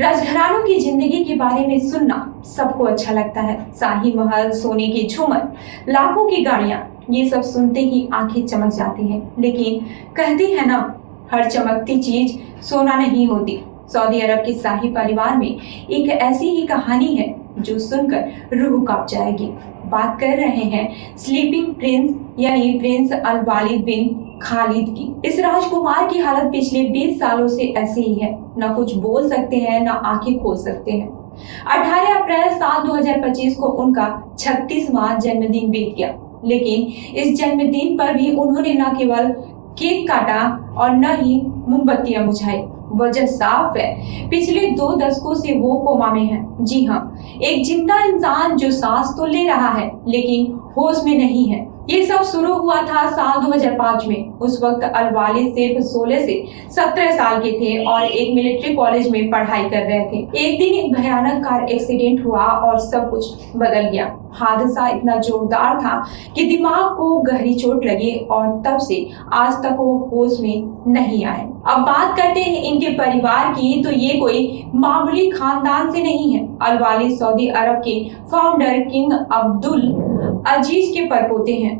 राजघरानों की जिंदगी के बारे में सुनना सबको अच्छा लगता है। शाही महल, सोने के झूमर, लाखों की गाड़ियां, ये सब सुनते ही आंखें चमक जाती हैं। लेकिन कहती है ना, हर चमकती चीज सोना नहीं होती। सऊदी अरब के शाही परिवार में एक ऐसी ही कहानी है जो सुनकर रूह कांप जाएगी। बात कर रहे हैं स्लीपिंग प्रिंस यानी प्रिंस अल वालिद बिन खालिद की। इस राजकुमार की हालत पिछले 20 सालों से ऐसी ही है। न कुछ बोल सकते हैं, न आंखें खोल सकते हैं। 18 अप्रैल साल 2025 को उनका 36वां जन्मदिन बीत गया। लेकिन इस जन्मदिन पर भी उन्होंने न केवल केक काटा और न ही मोमबत्तियां बुझाई। वजह साफ है, पिछले 2 दशकों से वो कोमा में है। जी हाँ, एक जिंदा इंसान जो सांस तो ले रहा है लेकिन होश में नहीं है। ये सब शुरू हुआ था साल 2005 में। उस वक्त अल वालिद सिर्फ 16 से 17 साल के थे और एक मिलिट्री कॉलेज में पढ़ाई कर रहे थे। एक दिन एक भयानक कार एक्सीडेंट हुआ और सब कुछ बदल गया। हादसा इतना जोरदार था कि दिमाग को गहरी चोट लगी और तब से आज तक वो होश में नहीं आए। अब बात करते हैं इनके परिवार की, तो ये कोई मामूली खानदान से नहीं है। अल वालिद सऊदी अरब के फाउंडर किंग अब्दुल अजीज के परपोते हैं।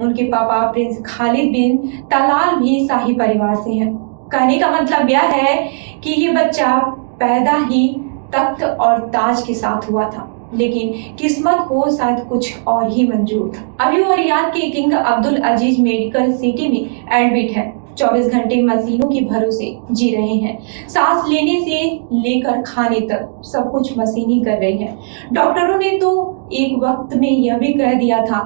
उनके पापा प्रिंस खालिद बिन तलाल भी शाही परिवार से हैं। कहने का मतलब यह है कि ये बच्चा पैदा ही तख्त और ताज के साथ हुआ था, लेकिन किस्मत को शायद कुछ और ही मंजूर था। अभी वो रियाद के किंग अब्दुल अजीज मेडिकल सिटी में एडमिट है। 24 घंटे मशीनों के भरोसे जी रहे हैं। सांस लेने से लेकर खाने तक सब कुछ मशीन ही कर रही है। डॉक्टरों ने तो एक वक्त में यह भी कह दिया था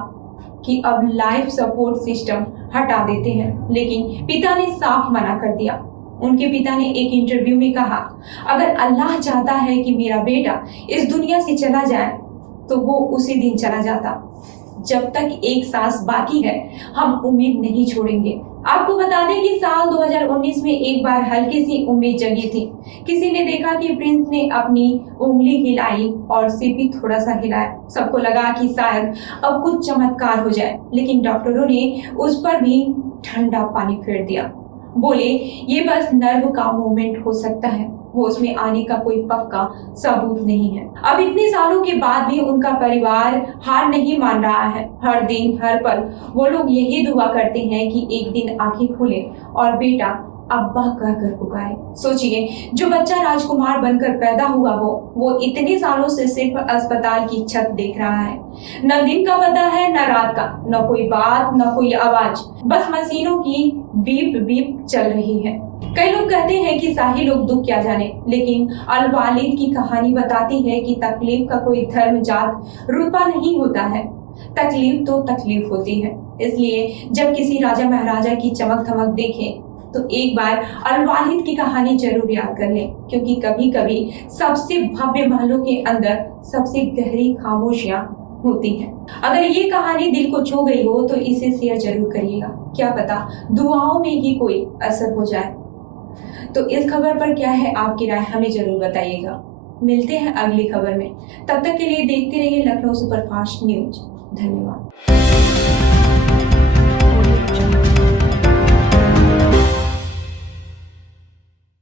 कि अब लाइफ सपोर्ट सिस्टम हटा देते हैं, लेकिन पिता ने साफ मना कर दिया। उनके पिता ने एक इंटरव्यू में कहा, अगर अल्लाह चाहता है कि मेरा बेटा इस दुनिया से चला जाए तो वो उसी दिन चला जाता। जब तक एक सांस बाकी है हम उम्मीद नहीं छोड़ेंगे। आपको बता दें कि साल 2019 में एक बार हल्की सी उम्मीद जगी थी। किसी ने देखा कि प्रिंस ने अपनी उंगली हिलाई और सिर भी थोड़ा सा हिलाया। सबको लगा कि शायद अब कुछ चमत्कार हो जाए, लेकिन डॉक्टरों ने उस पर भी ठंडा पानी फेर दिया। बोले ये बस नर्व का मूवमेंट हो सकता है, वो उसमें आने का कोई पक्का सबूत नहीं है। अब इतने सालों के बाद भी उनका परिवार हार नहीं मान रहा है। हर दिन हर पल वो लोग यही दुआ करते हैं कि एक दिन आंखें खुले और बेटा अब्बा कहकर पुकारे। सोचिए, जो बच्चा राजकुमार बनकर पैदा हुआ हो, वो इतने सालों से सिर्फ अस्पताल की छत देख रहा है। न दिन का पता है, न रात का, न कोई बात, न कोई आवाज, बस मशीनों की बीप बीप चल रही है। कई लोग कहते हैं कि शाही लोग दुख क्या जाने, लेकिन अल वालिद की कहानी बताती है कि तकलीफ का कोई धर्म, जात, रुतबा नहीं होता है। तकलीफ तो तकलीफ होती है। इसलिए जब किसी राजा महाराजा की चमक धमक देखें तो एक बार अल वालिद की कहानी जरूर याद कर लें, क्योंकि कभी कभी सबसे भव्य महलों के अंदर सबसे गहरी खामोशियां होती हैं। अगर ये कहानी दिल को छू गई हो तो इसे शेयर जरूर करिएगा। क्या पता दुआओं में ही कोई असर हो जाए। तो इस खबर पर क्या है आपकी राय, हमें जरूर बताइएगा। मिलते हैं अगली खबर में। तब तक के लिए देखते रहिए लखनऊ सुपरफास्ट न्यूज। धन्यवाद।